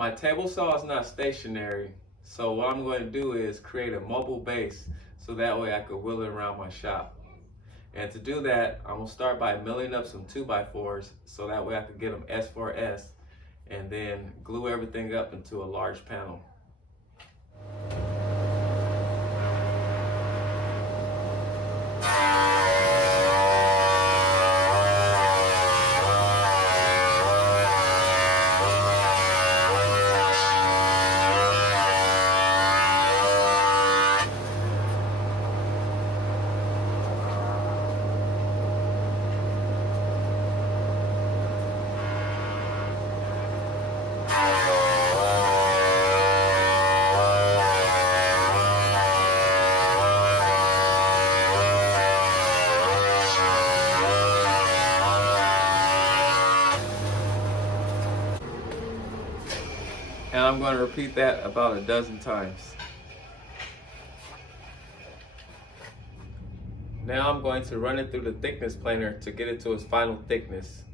My table saw is not stationary, so what I'm going to do is create a mobile base so that way I could wheel it around my shop. And to do that, I'm going to start by milling up some 2x4s so that way I could get them S4S and then glue everything up into a large panel. And I'm going to repeat that about a dozen times. Now I'm going to run it through the thickness planer to get it to its final thickness.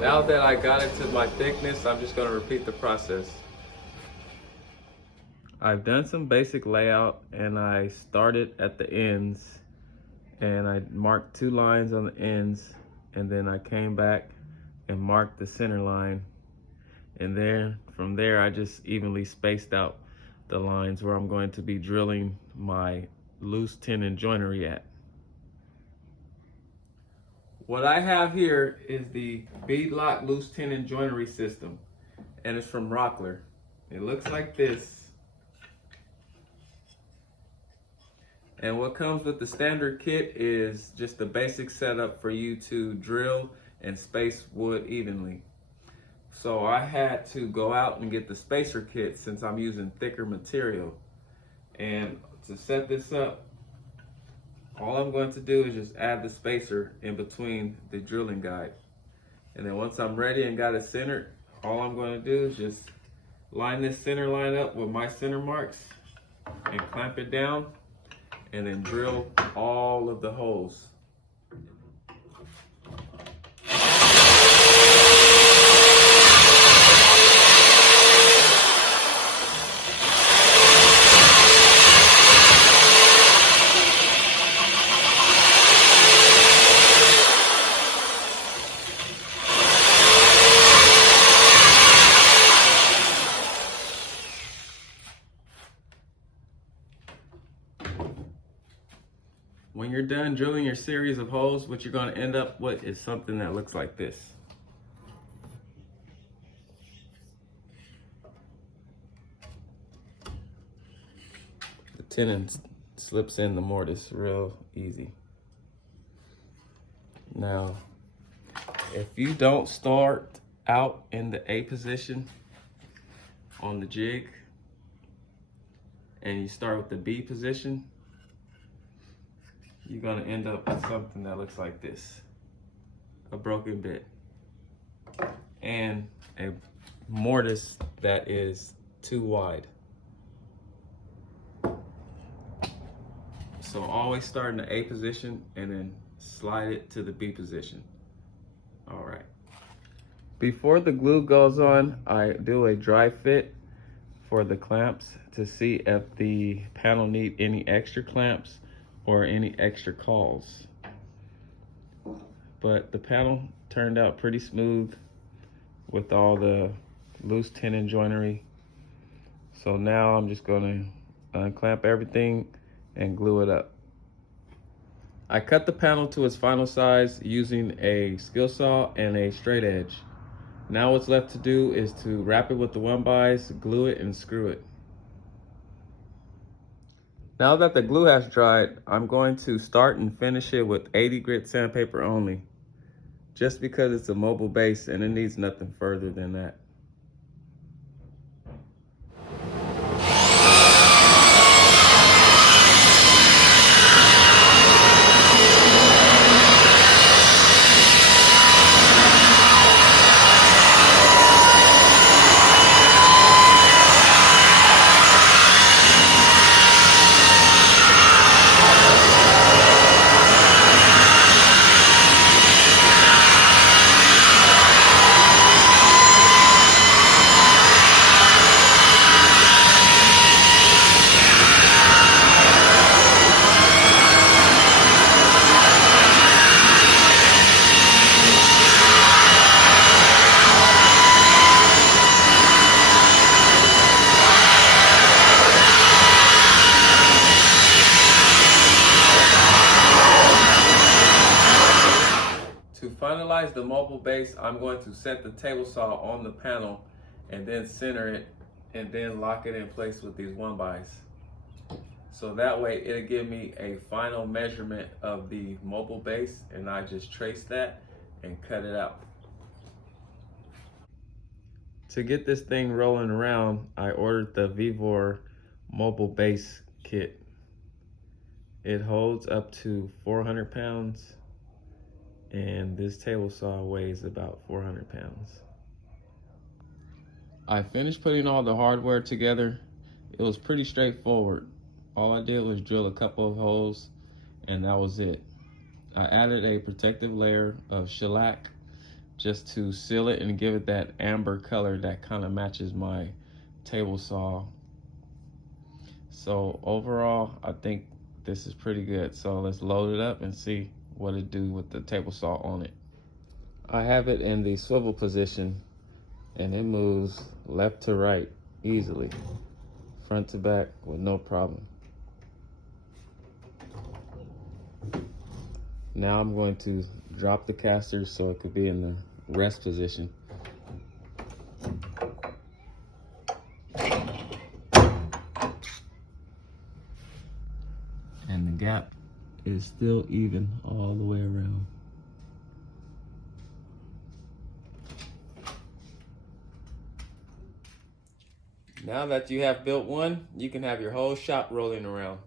Now that I got it to my thickness, I'm just going to repeat the process. I've done some basic layout and I started at the ends and I marked 2 lines on the ends, and then I came back and marked the center line, and then from there I just evenly spaced out the lines where I'm going to be drilling my loose tenon joinery at. What I have here is the beadlock loose tenon joinery system, and it's from Rockler. It looks like this. And what comes with the standard kit is just the basic setup for you to drill and space wood evenly. So I had to go out and get the spacer kit since I'm using thicker material. And to set this up, all I'm going to do is just add the spacer in between the drilling guide. And then once I'm ready and got it centered, all I'm going to do is just line this center line up with my center marks and clamp it down, and then drill all of the holes. When you're done drilling your series of holes, what you're going to end up with is something that looks like this. The tenon slips in the mortise real easy. Now, if you don't start out in the A position on the jig and you start with the B position, you're gonna end up with something that looks like this. A broken bit. And a mortise that is too wide. So always start in the A position and then slide it to the B position. All right. Before the glue goes on, I do a dry fit for the clamps to see if the panel need any extra clamps or any extra cauls. But the panel turned out pretty smooth with all the loose tenon joinery. So now I'm just gonna unclamp everything and glue it up. I cut the panel to its final size using a skill saw and a straight edge. Now what's left to do is to wrap it with the 1-bys, glue it, and screw it. Now that the glue has dried, I'm going to start and finish it with 80 grit sandpaper only, just because it's a mobile base and it needs nothing further than that. finalize the mobile base, I'm going to set the table saw on the panel and then center it and then lock it in place with these 1-bys. So that way it'll give me a final measurement of the mobile base, and I just trace that and cut it out. To get this thing rolling around, I ordered the Vivor mobile base kit. It holds up to 400 pounds, and this table saw weighs about 400 pounds. I finished putting all the hardware together. It was pretty straightforward. All I did was drill a couple of holes, and that was it. I added a protective layer of shellac just to seal it and give it that amber color that kind of matches my table saw. So overall, I think this is pretty good. So let's load it up and see what it do with the table saw on it. I have it in the swivel position, and it moves left to right easily, front to back with no problem. Now I'm going to drop the caster so it could be in the rest position. And the gap is still even all the way around. Now that you have built one, you can have your whole shop rolling around.